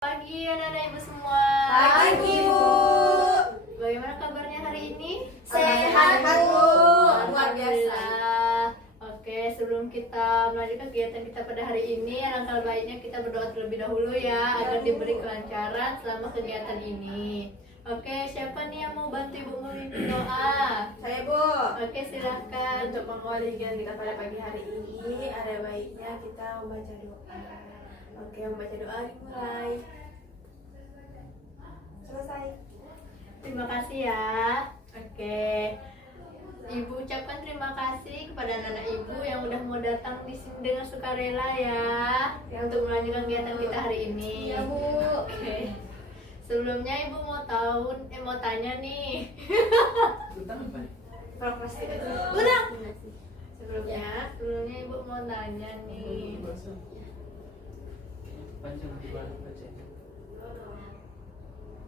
Pagi anak-anak ibu semua. Pagi Bu. Bagaimana kabarnya hari ini? Sehat Bu. Luar biasa. Alhamdulillah. Oke, sebelum kita melanjutkan kegiatan kita pada hari ini, alangkah baiknya kita berdoa terlebih dahulu ya, agar diberi kelancaran selama kegiatan ini. Oke, siapa nih yang mau bantu ibu memimpin doa? Saya Bu. Oke, silahkan. Untuk mengawali kegiatan kita pada pagi hari ini, ada baiknya kita membaca doa. Oke, membaca doa dimulai. Selesai. Terima kasih ya. Oke. Ibu ucapkan terima kasih kepada anak-anak ibu yang udah mau datang di sini dengan sukarela ya, untuk melanjutkan kegiatan kita hari ini. Iya Bu. Oke. Sebelumnya ibu mau tanya nih. Prokrastinasi. Udah. Sebelumnya ibu mau tanya nih.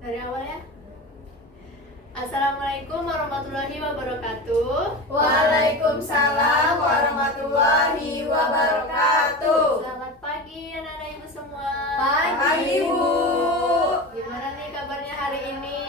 Dari awal ya. Assalamualaikum warahmatullahi wabarakatuh. Waalaikumsalam warahmatullahi wabarakatuh. Selamat pagi anak-anak ibu semua. Pagi Bu. Gimana nih kabarnya hari ini?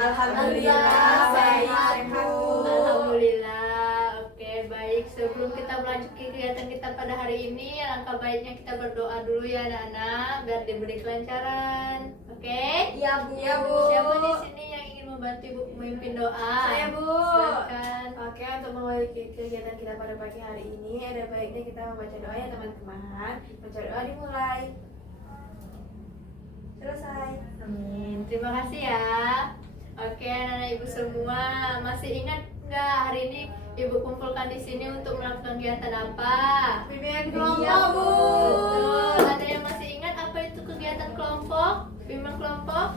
Alhamdulillah baik Bu. Alhamdulillah. Oke, baik. Sebelum kita melanjutkan kegiatan kita pada hari ini, alangkah baiknya kita berdoa dulu ya anak-anak, biar diberi kelancaran. Oke? Iya Bu. Iya Bu. Siapa di sini yang ingin membantu ibu memimpin doa? Saya Bu. Silakan. Oke, untuk mengawali kegiatan kita pada pagi hari ini, ada baiknya kita membaca doa ya teman-teman. Baca doa dimulai. Selesai. Amin. Terima kasih ya. Oke, anak-anak ibu semua, masih ingat nggak hari ini ibu kumpulkan di sini untuk melakukan kegiatan apa? Bimbingan Iya, kelompok Bu. Betul. Ada yang masih ingat apa itu kegiatan kelompok? Bimbingan kelompok?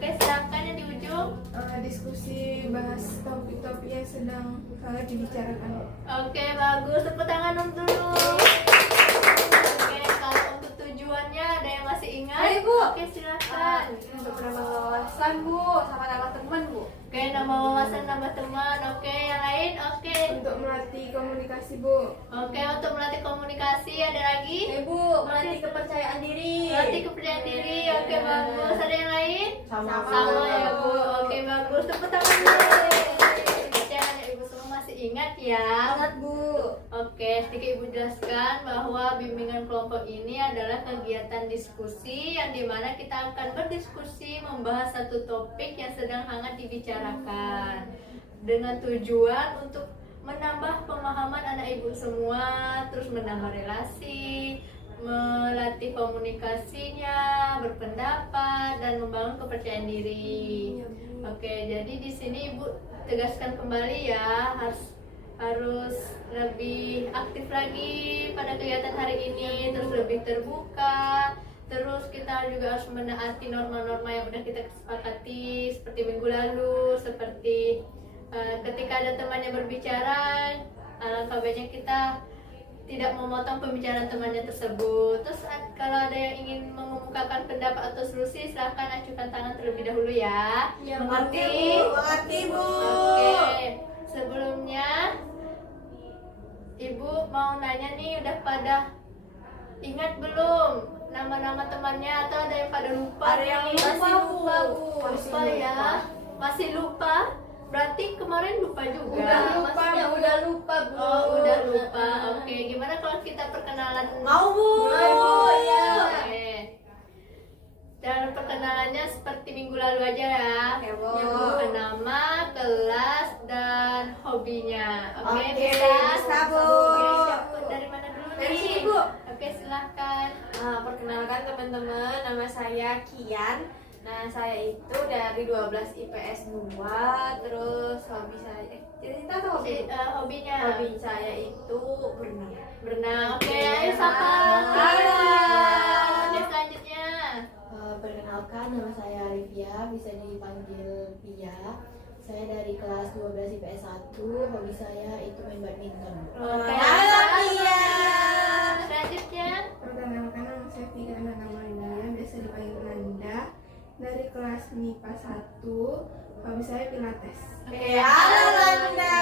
Oke, silakan yang di ujung. Diskusi bahas topik-topik yang sedang dibicarakan. Oke, bagus. Tepuk tangan dulu. Oke, kalau untuk tujuannya ada yang masih ingat? Ayo, Bu. Oke, silakan. Untuk menambah wawasan Bu, sama nambah teman Bu. Oke, nambah wawasan, nambah teman. Oke, yang lain? Oke. Untuk melatih komunikasi Bu. Oke, untuk melatih komunikasi ada lagi? Bu, melatih kepercayaan diri. Melatih kepercayaan diri. Oke, bagus. Ada yang lain? Sama Ya, Bu. Oke, bagus. Tepuk tangan dulu. Berarti anak ibu semua masih ingat ya? Ingat Bu. Oke, sedikit ibu jelaskan bahwa bimbingan kelompok ini adalah kegiatan diskusi yang dimana kita akan berdiskusi membahas satu topik yang sedang hangat dibicarakan dengan tujuan untuk menambah pemahaman anak ibu semua, terus menambah relasi, melatih komunikasinya, berpendapat, dan membangun kepercayaan diri. Oke, jadi di sini ibu tegaskan kembali ya, harus lebih aktif lagi pada kegiatan hari ini, terus lebih terbuka, terus kita juga harus menaati norma-norma yang udah kita sepakati seperti minggu lalu, seperti ketika ada temannya berbicara, alangkah baiknya kita tidak memotong pembicaraan temannya tersebut. Terus kalau ada yang ingin mengemukakan pendapat atau solusi, silahkan acukan tangan terlebih dahulu ya. Mengerti? Mengerti Bu. Oke, sebelumnya Ibu mau nanya nih, udah pada ingat belum nama-nama temannya, atau ada yang pada lupa? Ada yang nih? lupa, Masih Bu. lupa Masih ya? lupa. Masih lupa? Berarti kemarin lupa juga. Maksudnya udah lupa Bu. Oh, udah lupa. Oke, gimana kalau kita perkenalan? Mau Bu. Ya. Oke. Dan perkenalannya seperti minggu lalu aja ya. Oke, Bu. Nama, kelas, dan hobinya. Oke, Oke, bisa? bisa, Bu. Oke, siapa dari mana dulu Dari nih? sini, Bu. Oke, silahkan. Perkenalkan teman-teman, nama saya Kian. Nah, saya itu dari 12 IPS 2. Terus hobi saya cerita atau hobi? Hobinya. Hobi saya itu berenang. Berenang. Oke, ayo sapa. Halo. Oke, selanjutnya. Perkenalkan, nama saya Arifia, bisa dipanggil Pia. Saya dari kelas 12 IPS 1. Hobi saya itu main badminton. Oke, Halo, sapa. Pia. Selanjutnya. Perkenalkan, nama saya Figa Nanda, biasa dipanggil Nanda. Dari kelas MIPA 1, hobi saya Pilates. Oke, Halo Nanda.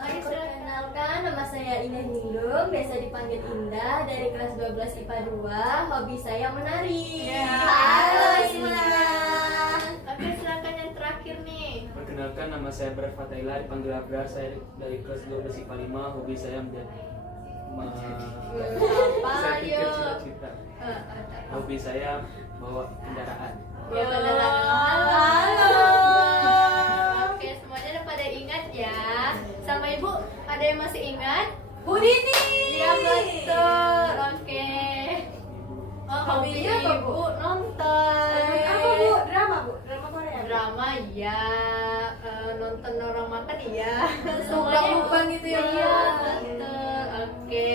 Ayo, silakan. Perkenalkan, nama saya Indah Ningrum, biasa dipanggil Indah, dari kelas 12 IPA 2. Hobi saya menari. Halo semua. Oke, silakan yang terakhir nih. Perkenalkan, nama saya Abrar Fatailah, dipanggil Abrar. Saya dari kelas 12 IPA 5. Hobi saya menjadi Apa? saya pikir Ayo. cita-cita. Hobi saya bawa kendaraan. Ya, beneran. Halo. Oke, semuanya udah pada ingat ya. Sama Ibu, ada yang masih ingat? Bu Dini. Iya, betul. Oke. Oh, hobi Hobinya apa, Bu? Ibu nonton. Apa Bu? Drama Bu? Drama Korea? Drama ya, nonton orang makan iya. Mukbang-mukbang gitu ya, Bu? Iya, betul. Oke.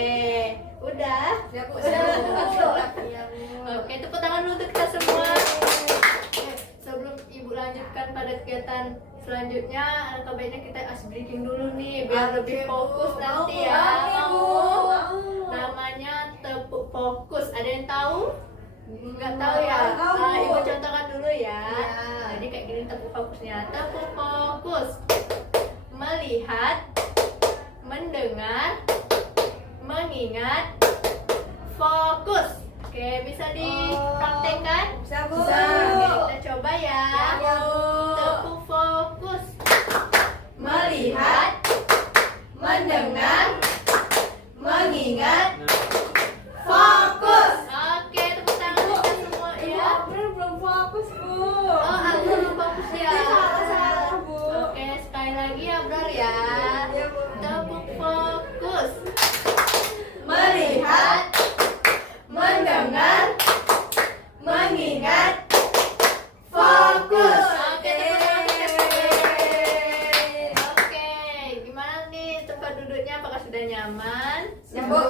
Udah? Ya Bu, Iya, Bu. Oke, tepuk tangan dulu untuk kita semua. Sebelum Ibu lanjutkan pada kegiatan selanjutnya, alangkah baiknya kita ice breaking dulu nih biar lebih fokus nanti ya. Mau? Namanya tepuk fokus. Ada yang tahu? Nggak tahu ya? Ibu contohkan dulu ya. Jadi kayak gini tepuk fokusnya. Tepuk fokus. Melihat, mendengar, mengingat, fokus. Oke, bisa dipraktekkan? Bisa Bu. Bisa. Oke, kita coba ya. Ya, Bu. Tepuk fokus. Melihat, mendengar, mengingat, fokus. Oke, tepuk tangan kita semua ya. Belum fokus Bu. Oh, aku belum fokus ya. Salah Bu. Oke, sekali lagi ya, Brar ya. Ya Bu. Tepuk fokus. Melihat, mendengar, mengingat, fokus. Oke, tepuk tangan kita semua. Oke, gimana nih tempat duduknya? Apakah sudah nyaman? Ya, Bu.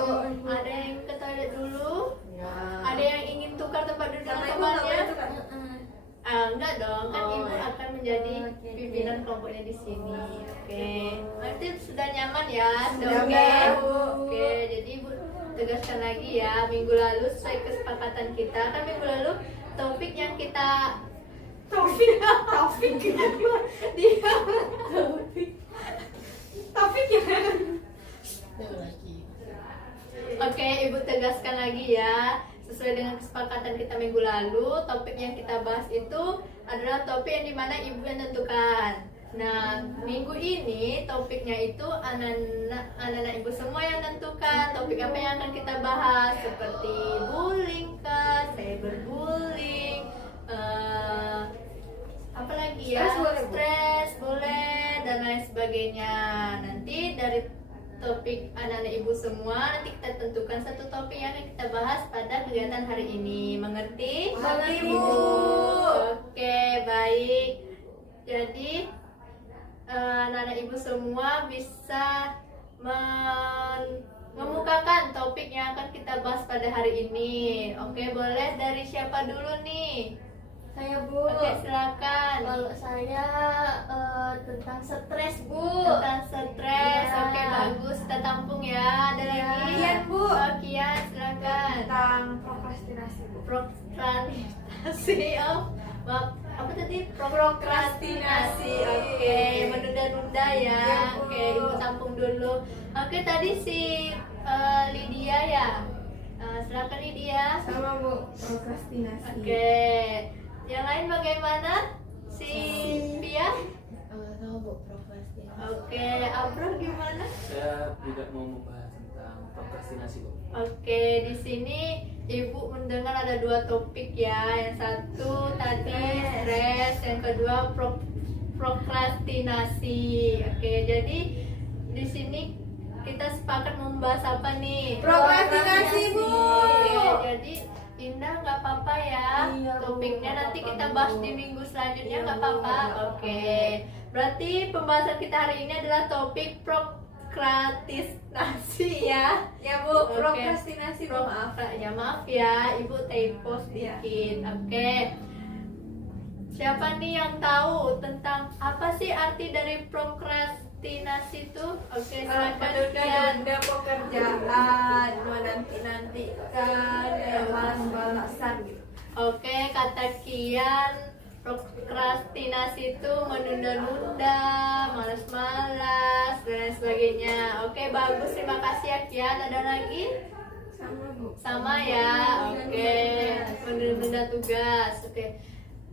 Ada yang ke toilet dulu? Ya. Ada yang ingin tukar tempat duduk temannya? Enggak dong, kan Oh, Ibu ya. akan menjadi Oke, pimpinan kelompoknya di sini. Oke, nanti sudah nyaman ya, sudah Sudah, oke. Bu. Oke, jadi Ibu tegaskan lagi ya, minggu lalu sesuai kesepakatan kita kan minggu lalu topik yang kita Taufik dia Taufik ya. Oke, Ibu tegaskan lagi ya. Sesuai dengan kesepakatan kita minggu lalu, topik yang kita bahas itu adalah topik yang dimana Ibu yang tentukan. Nah, minggu ini topiknya itu anak-anak Ibu semua yang tentukan topik apa yang akan kita bahas, seperti bullying kah, cyberbullying, apa lagi ya, stres boleh dan lain sebagainya. Nanti dari topik anak-anak Ibu semua nanti kita tentukan satu topik yang akan kita bahas pada kegiatan hari ini. Mengerti? Mengerti, Bu. Oke, baik. Jadi anak-anak Ibu semua bisa mengemukakan topik yang akan kita bahas pada hari ini. Oke, boleh dari siapa dulu nih? Saya Bu. Oke, silakan. Kalau saya tentang stres Bu. Tentang stres. Ya. Oke, bagus. Kita tampung ya. Ada Ya. lagi? Kian, Bu. Oh, Kian, silakan. Tentang prokrastinasi Bu. Prokrastinasi. Oh, maaf. Apa tadi? Prokrastinasi. Oke, menunda-nunda ya. Ya, Bu. Oke, Ibu tampung dulu. Oke, tadi si Lydia ya. Silakan Lydia. Sama Bu, prokrastinasi. Oke. Yang lain bagaimana? Si Pia? Sama Bu, prokrastinasi. Oke, Abro gimana? Saya juga mau membahas tentang prokrastinasi, Bu. Oke, di sini Ibu mendengar ada dua topik ya. Yang satu tadi stres, yang kedua prokrastinasi. Oke, jadi di sini kita sepakat membahas apa nih? Prokrastinasi, Bu. Oke, jadi Indah nggak apa-apa ya. Iya, Bu. Topiknya nanti Nggak kita apa-apa, bahas Bu. di minggu selanjutnya Iya, nggak Bu, apa-apa. nggak apa-apa. Oke, berarti pembahasan kita hari ini adalah topik prokrastinasi ya. Ya Bu, Oke. prokrastinasi Bu. Maaf. Ya maaf ya, Ibu typo sedikit. Oke. Siapa nih yang tahu tentang apa sih arti dari prokrastinasi itu? Oke, silakan Kian. Menunda pekerjaan, menanti-nantikan, malas-malasan gitu. Oke, kata Kian, prokrastinasi itu menunda-nunda, malas-malas dan lain sebagainya. Oke, bagus, terima kasih ya Kian. Ada lagi? Sama Bu. Sama ya. Oke, menunda tugas. Oke.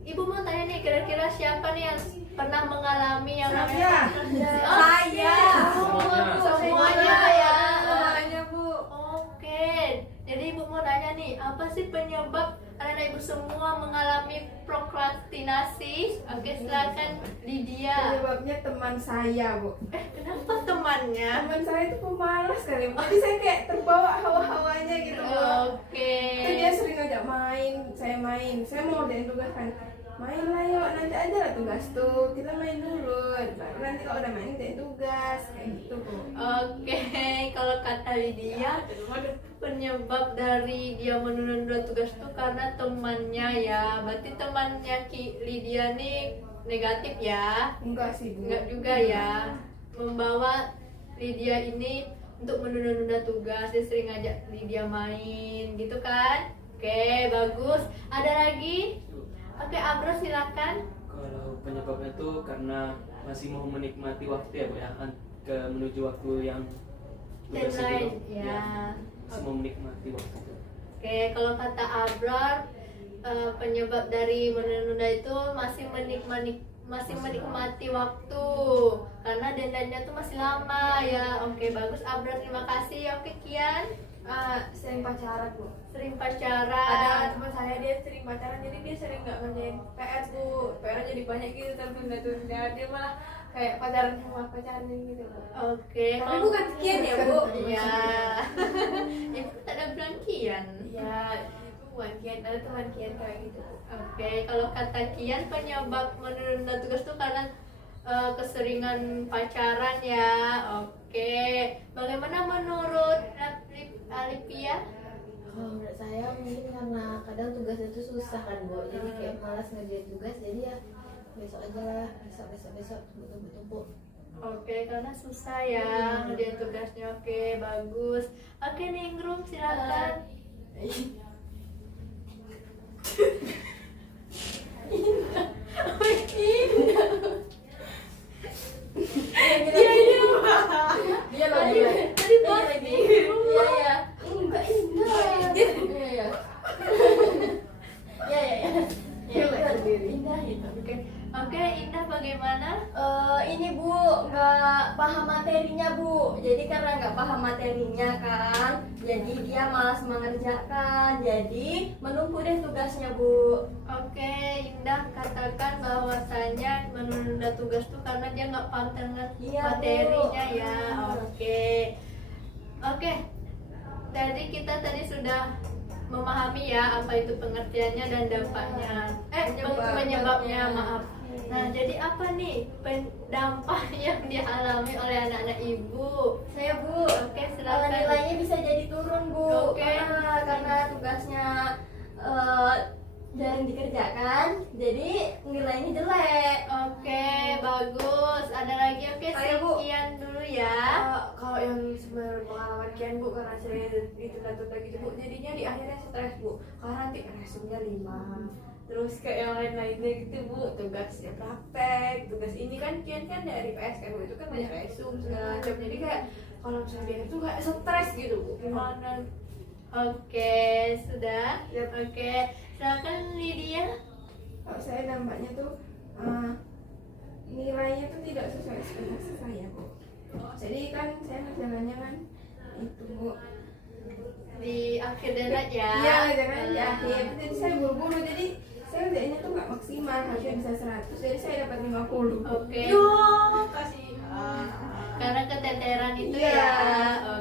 Ibu mau tanya nih, kira-kira siapa nih yang pernah mengalami yang namanya Saya. semuanya ya. Semuanya Bu. Oke, jadi ibu mau nanya nih, apa sih penyebab anak-anak ibu semua mengalami prokrastinasi? Oke, silakan Lydia. Penyebabnya teman saya Bu. Kenapa temannya? Teman saya itu pemalas kali Bu. Jadi saya kayak terbawa hawa-hawanya gitu Bu. Oke. Itu dia sering ngajak main, saya mau ngerjain tugas kan. Main lah yuk, nanti aja lah tugas tuh, kita main dulu, baru nanti kalau udah main ngerjain tugas, kayak gitu Bu. Oke, kalau kata Lydia, penyebab dari dia menunda tugas itu karena temannya ya. Berarti temannya Lydia nih negatif ya? Enggak sih Bu. Enggak juga ya. Membawa Lydia ini untuk menunda-nunda tugas, dia sering ngajak Lydia main gitu kan? Oke, bagus. Ada lagi? Oke, Abro silakan. Kalau penyebabnya itu karena masih mau menikmati waktu ya Bu ya, ke menuju waktu yang tugas Deadline itu. ya. Masih mau menikmati waktu itu. Oke, kalau kata Abrar, penyebab dari menunda itu masih menikmati waktu karena deadline-nya tuh masih lama ya. Oke, bagus Abrar, terima kasih. Oke, Kian, Sering pacaran Bu. sering Ada pacaran. teman saya dia sering pacaran, jadi dia sering nggak ngerjain PR Bu. PR jadi banyak gitu tertunda-tunda. Dia malah kayak pacaran sama pacarnya gitu Bu. Oke, Tapi bukan Kian ya Bu. Iya. Ibu tak ada bilang Kian. Iya, itu bukan Kian, ada teman Kian kayak gitu Bu. Oke, kalau kata Kian penyebab menunda tugas tuh karena keseringan pacaran ya. Oke, bagaimana menurut Alipia? Kalau menurut saya mungkin karena kadang tugas itu susah kan Bu, jadi kayak malas ngerjain tugas, jadi ya besok aja lah, besok tumpuk-tumpuk. Oke, karena susah ya ngerjain tugasnya. Oke, bagus. Oke, Ningrum silakan. Dia Tadi lagi. bos Iya ya. Enggak indah. Iya ya. Iya ya. Iya benar. Indah itu. Oke, Indah bagaimana? Ini Bu, nggak paham materinya Bu. Jadi karena nggak paham materinya kan, jadi dia malas mengerjakan. Jadi menumpuk deh tugasnya Bu. Oke, Indah katakan bahwasanya menunda tugas tuh karena dia nggak paham dengan Iya, Bu. materinya ya. Oke. Jadi kita tadi sudah memahami ya apa itu pengertiannya dan dampaknya. Penyebabnya, maaf. Nah, jadi apa nih dampak yang dialami oleh anak-anak ibu? Saya Bu, Oke, silakan. nilainya bisa jadi turun Bu. Oke. Karena tugasnya jarang dikerjakan, jadi nilainya jelek. Oke, bagus. Ada lagi? Oke, Ayo, Bu. sekian dulu ya. Kalau yang sebenarnya pengalaman Kian Bu, karena sering ditunda-tunda gitu Bu, jadinya di akhirnya stres Bu, karena nanti resumnya 5, terus kayak yang lain-lainnya gitu Bu, tugasnya praktek, tugas ini kan Kian kan dari PS kan Bu, itu kan banyak resum segala macam, jadi kayak kalau misalnya dia itu kayak stres gitu Bu, gimana? Oke, sudah. Yap. Oke, silakan Lydia. Kalau saya dampaknya tuh nilainya tuh tidak sesuai ekspektasi saya Bu. Jadi kan saya ngerjainnya kan itu Bu. Di akhir deadline ya. Iya, jangan di akhir. Jadi saya buru-buru, jadi saya ngerjainnya tuh nggak maksimal, harusnya bisa 100, jadi saya dapat 50. Oke. Yo, kasih. Karena keteteran itu Iya. ya.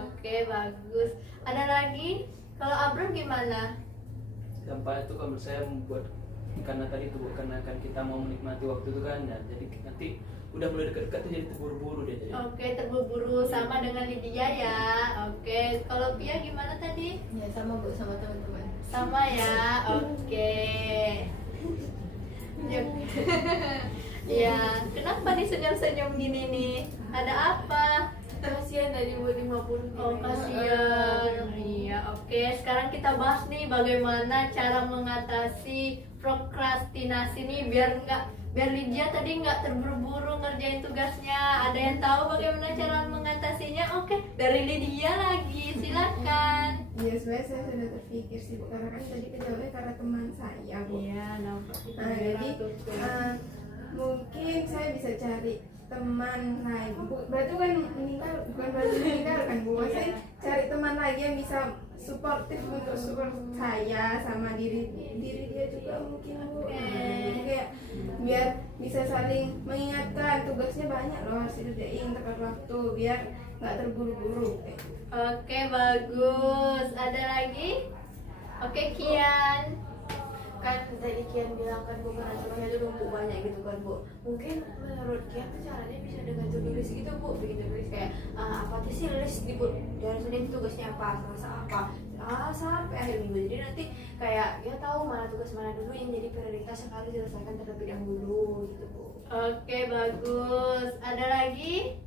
Oke, bagus. Ada lagi? Kalau Abram gimana? Dampaknya itu kalau menurut saya membuat, karena tadi tuh karena kan kita mau menikmati waktu itu kan ya, jadi nanti udah mulai dekat-dekat tuh jadi terburu-buru deh jadi. Oke, terburu-buru sama dengan Lydia ya. Oke, kalau Pia gimana tadi? Ya sama Bu, sama teman-teman. Sama ya. Oke. Ya, kenapa nih senyum-senyum gini nih? Ada apa? Kasihan tadi buat 50 nih. Oh kasihan. Iya, oke. Sekarang kita bahas nih bagaimana cara mengatasi prokrastinasi nih biar Lydia tadi nggak terburu-buru ngerjain tugasnya. Ada yang tahu bagaimana cara mengatasinya? Oke, dari Lydia lagi, silakan. Iya, sebenarnya saya sudah terpikir sih Bu, karena kan tadi kejawabnya karena teman saya Bu. Iya, nampak. Nah, jadi mungkin saya bisa cari teman lain. Berarti bukan meninggal, bukan berarti meninggal kan Bu. Saya cari teman lagi yang bisa suportif untuk support saya sama diri dia juga mungkin Bu. Jadi kayak biar bisa saling mengingatkan tugasnya banyak loh, harus dikerjain tepat waktu biar nggak terburu-buru. Oke, bagus. Ada lagi? Oke, Kian. Kan tadi Kian bilang kan Bu, karena contohnya itu numpuk banyak gitu kan Bu. Mungkin menurut Kian tuh caranya bisa dengan tulis gitu Bu, bikin tulis kayak apa aja sih list di Bu, dari Senin tugasnya apa, Selasa apa, sampai akhir minggu. Jadi nanti kayak dia tahu mana tugas mana dulu yang jadi prioritas yang harus diselesaikan terlebih dahulu gitu Bu. Oke, bagus. Ada lagi?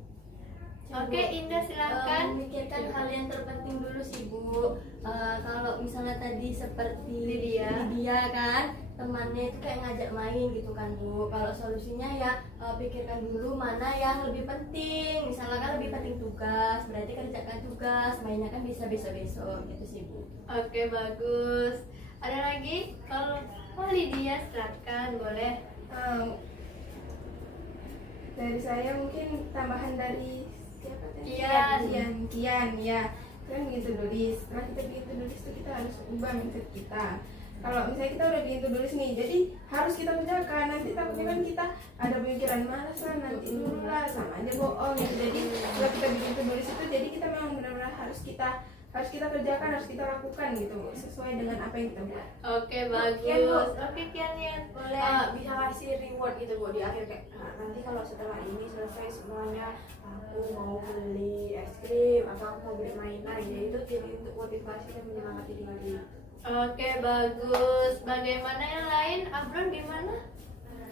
Oke, Indah silakan. Memikirkan hal yang terpenting dulu sih Bu. Kalau misalnya tadi seperti Lydia kan, temannya itu kayak ngajak main gitu kan Bu. Kalau solusinya ya pikirkan dulu mana yang lebih penting. Misalnya kan lebih penting tugas, berarti kerjakan tugas, mainnya kan bisa besok-besok gitu sih Bu. Oke, bagus. Ada lagi? Kalau Lydia silakan, boleh. Dari saya mungkin tambahan dari siapa tadi? Kian ya. Kan begitu tulis. Setelah kita begitu tulis itu kita harus ubah mindset kita. Kalau misalnya kita udah bikin tulis nih, jadi harus kita kerjakan. Nanti takutnya kan kita ada pemikiran malas lah, nanti dulu lah, sama aja bohong gitu. Jadi kalau kita bikin tulis itu, jadi kita memang benar-benar harus kita kerjakan, harus kita lakukan gitu, sesuai dengan apa yang kita buat. Oke, bagus. Oke, Kian, boleh. Bisa kasih reward gitu Bu di akhir kayak nanti kalau setelah ini selesai semuanya aku mau beli es krim atau aku mau beli mainan, jadi itu jadi untuk motivasi dan menyemangati diri. Oke, bagus. Bagaimana yang lain? Abron gimana?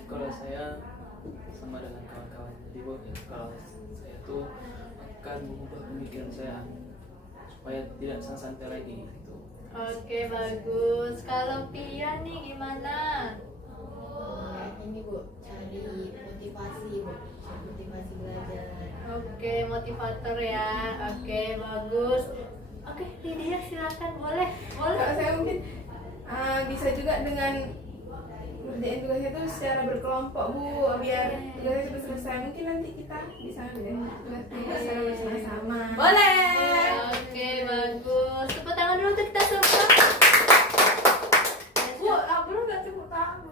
Kalau saya sama dengan kawan-kawan, jadi Bu, kalau saya tuh akan mengubah pemikiran saya supaya tidak santai lagi gitu. Oke, bagus. Kalau Pia nih gimana? Ini Bu, cari motivasi Bu, motivasi belajar. Oke, motivator ya. Oke, bagus. Oke, Lydia silakan, boleh. Kalau saya mungkin bisa juga dengan ngerjain tugasnya itu secara berkelompok Bu, biar tugasnya cepat selesai. Mungkin nanti kita bisa ngerjain tugasnya secara bersama-sama. Boleh. Oke, bagus. Tepuk tangan dulu untuk kita semua. Bu, aku nggak tepuk tangan.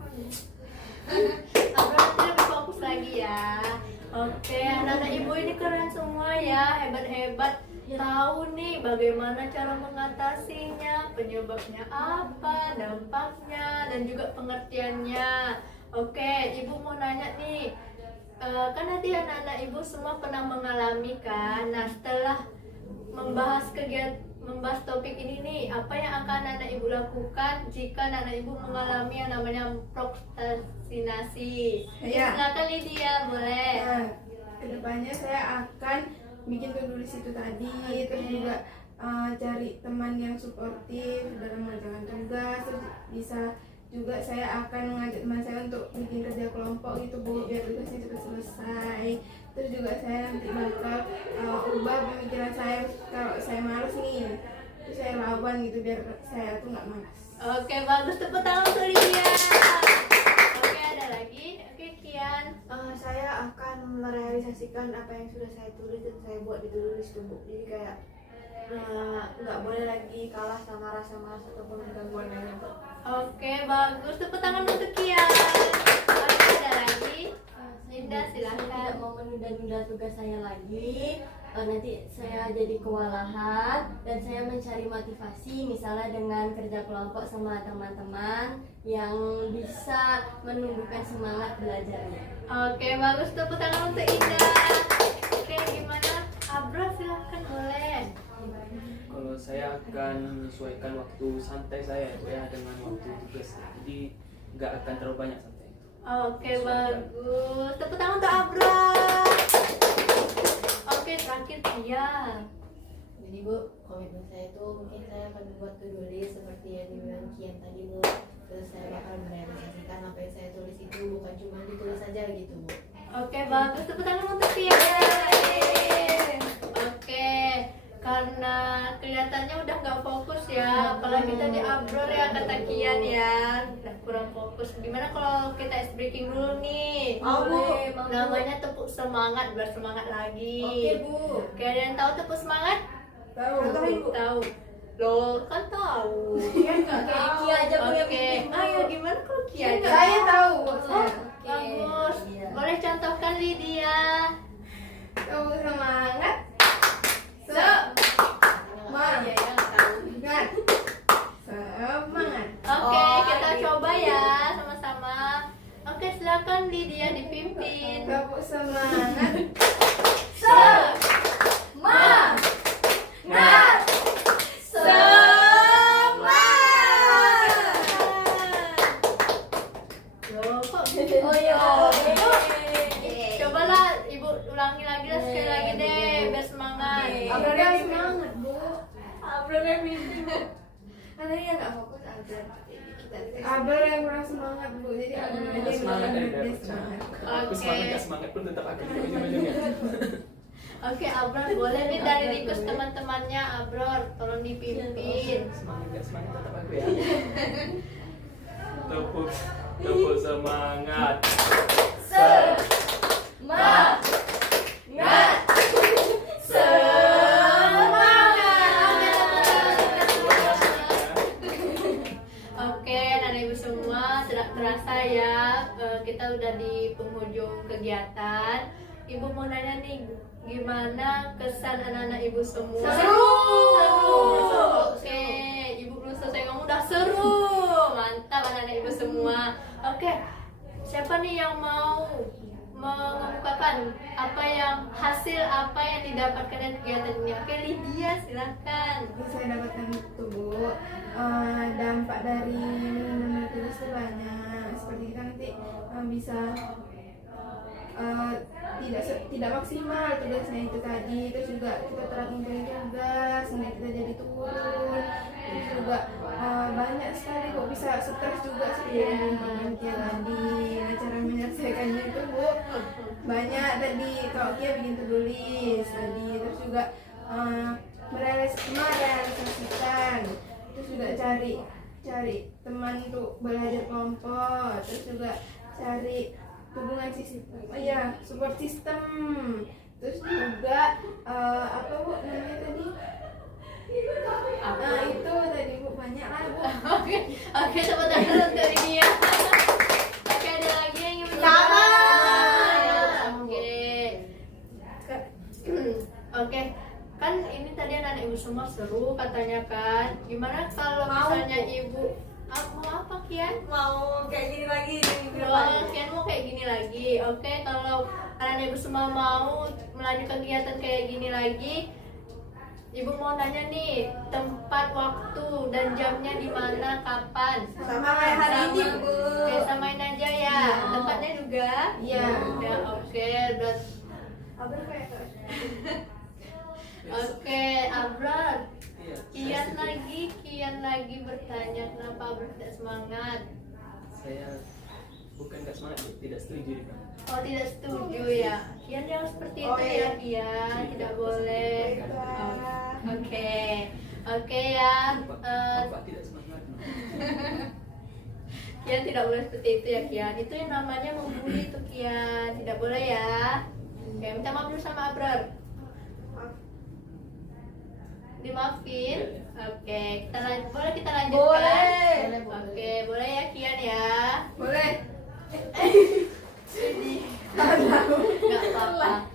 Abron nanti lebih fokus lagi ya. Oke, anak-anak ibu ini keren semua ya, hebat-hebat. Tahu nih bagaimana cara mengatasinya, penyebabnya apa, dampaknya, dan juga pengertiannya. Oke, ibu mau nanya nih, kan nanti anak-anak ibu semua pernah mengalami kan. Nah, setelah membahas topik ini nih, apa yang akan anak ibu lakukan jika anak ibu mengalami yang namanya prokrastinasi? Ya. Silakan Lydia, boleh. Nah, kedepannya saya akan bikin tulis itu tadi, terus juga cari teman yang suportif dalam mengerjakan tugas, terus bisa juga saya akan mengajak teman saya untuk bikin kerja kelompok gitu Bu, biar tugasnya cepat selesai. Terus juga saya nanti bakal ubah pemikiran saya, kalau saya malas nih, terus saya lawan gitu biar saya tuh nggak malas. Oke, bagus, tepuk tangan untuk Lydia. Oke, ada lagi? Oke, Kian. Saya akan merealisasikan apa yang sudah saya tulis dan saya buat di tulis Bu. Jadi kayak nggak boleh lagi kalah sama rasa malas ataupun gangguan lainnya Bu. Oke, bagus, tepuk tangan untuk Kian. Oke, ada lagi? Indah, Saya tidak silahkan. mau menunda-nunda tugas saya lagi. Nanti saya jadi kewalahan dan saya mencari motivasi misalnya dengan kerja kelompok sama teman-teman yang bisa menumbuhkan semangat belajarnya. Oke, bagus, tepuk tangan untuk Indah. Oke, gimana? Abro, silahkan, boleh. Kalau saya akan menyesuaikan waktu santai saya ya dengan waktu tugas, jadi nggak akan terlalu banyak santai. Oke, bagus. Tepuk tangan untuk Abro. Oke, terakhir Kia. Jadi Bu, komitmen saya itu mungkin saya akan membuat to-do list seperti yang dibilang Kian tadi Bu. Terus saya bakal merealisasikan apa yang saya tulis itu, bukan cuma ditulis saja gitu Bu. Oke, bagus. Tepuk tangan untuk Kia. Oke, karena kelihatannya udah nggak fokus ya, apalagi tadi Abror ya kata Kian ya, udah kurang fokus. Gimana kalau kita ice breaking dulu nih? Mau, Bu. Boleh. Namanya tepuk semangat, biar semangat lagi. Oke Bu. Oke, ada yang tahu tepuk semangat? Tahu. Tahu. Loh, kan tahu. Kia aja Bu yang Oke, bikin. ayo gimana kalau Kia aja? Saya tahu Bu. Oh, bagus. Iya. Boleh contohkan Lydia. Tahu semangat. Iya ya, tahu. Semangat. Semangat. Oke, Oh, kita gitu. coba ya sama-sama. Oke, silakan Lydia dipimpin. Tepuk semangat. Loh, kok Oh iya. cobalah Ibu ulangi lagi lah sekali lagi deh biar semangat. Abror yang bikin. Semangat Bu. Abror yang bikin. Kan tadi yang nggak fokus ada. Jadi kita tes. Abel yang kurang semangat Bu. Jadi Abel aja yang Semangat bilang dari dia semangat. aku semangat gak semangat pun tetap aku juga ujung-ujungnya. Oke, Abror boleh nih dari request teman-temannya Abror, tolong dipimpin. Semangat gak semangat tetap aku ya. Tepuk semangat. Oke, dan ibu semua tidak terasa ya, kita udah di penghujung kegiatan. Ibu mau nanya nih, gimana kesan anak-anak ibu semua? Seru. Oke, ibu belum selesai ngomong udah seru. Mantap anak-anak ibu semua. Oke, siapa nih yang mau mengemukakan hasil apa yang didapatkan dari kegiatan ini? Oke, Lydia silakan. Yang saya dapatkan itu Bu, dampak dari minum tulis itu banyak. Seperti kita nanti bisa tidak maksimal tugasnya itu tadi. Terus juga kita telah ngumpulin tugas, nilai kita jadi turun. Terus juga banyak sekali kok bisa stres juga seperti yang dibilang Kia tadi. Nah, cara menyelesaikannya itu Bu banyak tadi. Kalau Kia bikin tulis tadi, terus juga merealisasikan, terus juga cari teman untuk belajar kelompok, terus juga cari hubungan support system, terus juga apa Bu namanya tadi? Nah itu tadi Bu banyak lah Bu. Oke, tepuk tangan untuk Lydia. Oke, ada lagi yang ingin Sama. Oke, kan ini tadi anak ibu semua seru katanya kan. Gimana kalau Mau. misalnya ibu mau apa Kian? Mau kayak gini lagi di Oh, Kian mau kayak gini lagi. Oke, kalau anak ibu semua mau melanjutkan kegiatan kayak gini lagi, ibu mau nanya nih tempat, waktu, dan jamnya di mana, kapan? Sama kayak hari ini Bu. Oke, samain aja ya. Tempatnya juga? Iya. Ya, oke. Abang kayak Oke, Abrar. Iya, Kian lagi bertanya kenapa Abrar tidak semangat. saya bukan gak semangat, tidak setuju dengan Oh, tidak setuju ya. Kian jangan seperti Oh, itu iya. ya, Kian. Tidak boleh. Oh, Oke ya. Bapak tidak semangat. Kian tidak boleh seperti itu ya, Kian. Itu yang namanya membuli tuh, Kian. Tidak boleh ya. Oke, minta maaf dulu sama Abrar. Dimaafin. Oke, boleh kita lanjutkan. Boleh. Oke, boleh ya Kian ya. Boleh.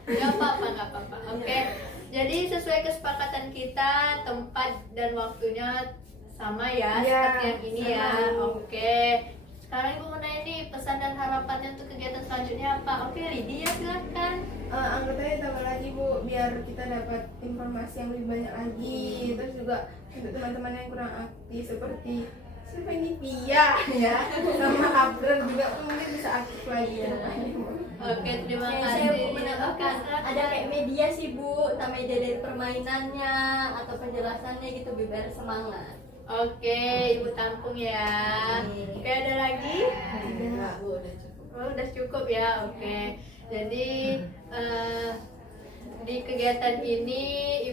Gak apa-apa. Oke, jadi sesuai kesepakatan kita, tempat dan waktunya sama ya, Ya, seperti yang ini ya. sama. Oke, sekarang ibu mau nanya nih pesan dan harapannya untuk kegiatan selanjutnya apa? Oke, Lydia silakan. Anggotanya tambah lagi Bu, biar kita dapat informasi yang lebih banyak lagi. Terus juga untuk teman-teman yang kurang aktif seperti siapa ini Pia ya, sama Abrar juga mungkin bisa aktif lagi ya. Oke, terima Yang kasih. saya menambahkan ada kayak media sih Bu, entah media dari permainannya atau penjelasannya gitu biar semangat. Oke, Ibu tampung ya. Oke, ada lagi? Enggak, Bu, udah cukup. Oh, udah cukup ya. Oke. Jadi di kegiatan ini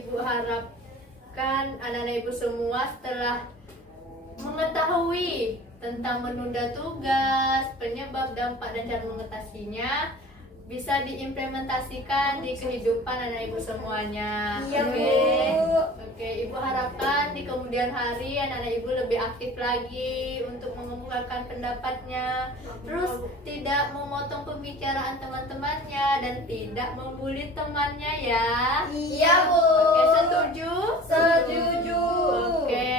Ibu harapkan anak-anak Ibu semua setelah mengetahui tentang menunda tugas, penyebab, dampak, dan cara mengatasinya bisa diimplementasikan di kehidupan anak ibu semuanya. Iya, Oke. Bu. Oke, ibu harapkan di kemudian hari anak-anak ibu lebih aktif lagi untuk mengemukakan pendapatnya, terus tidak memotong pembicaraan teman-temannya dan tidak membuli temannya ya. Iya Bu. Oke, setuju? Setuju. Oke,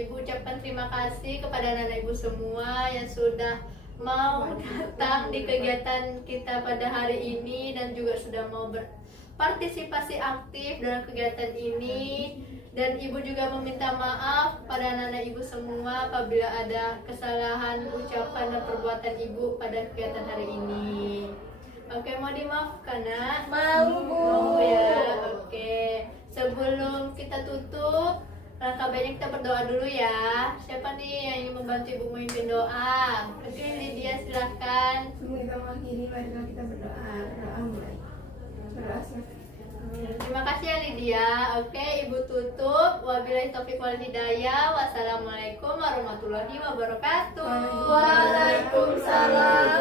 ibu ucapkan terima kasih kepada anak-anak ibu semua yang sudah mau datang di kegiatan kita pada hari ini dan juga sudah mau berpartisipasi aktif dalam kegiatan ini. Dan ibu juga meminta maaf pada anak-anak ibu semua apabila ada kesalahan ucapan dan perbuatan ibu pada kegiatan hari ini. Oke, mau dimaafkan nak? Mau Bu. Mau ya. Oke, sebelum kita tutup, langkah baiknya kita berdoa dulu ya. Siapa nih yang ingin membantu ibu memimpin doa? Oke, Lydia silahkan. Sebelum kita mengakhiri, marilah kita berdoa. Berdoa mulai. Berdoa selesai. Terima kasih ya Lydia. Oke, ibu tutup. Wabillahi taufiq wal hidayah. Wassalamualaikum warahmatullahi wabarakatuh. Waalaikumsalam